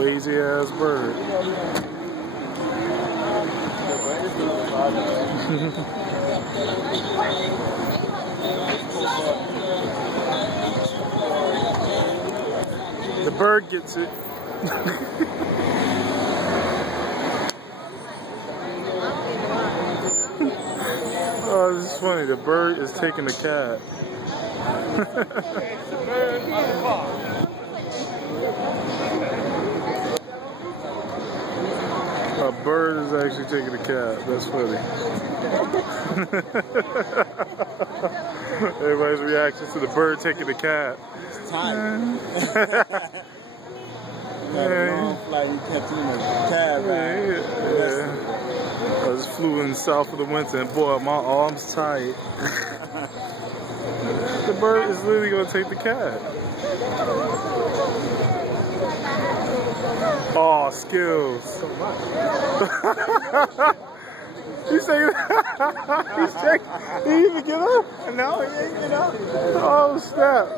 lazy ass bird. The bird gets it. Oh, this is funny. The bird is taking the cat. A bird is actually taking the cat. That's funny. Everybody's reaction to the bird taking the cat. It's time. You had a long flight, you kept in the cab ride. Yeah. I just flew in south of the winter and boy, my arm's tight. The bird is literally gonna take the cat. Oh, skills. He's saying he's checking. Did he even get up? No, he ain't get up. Oh snap.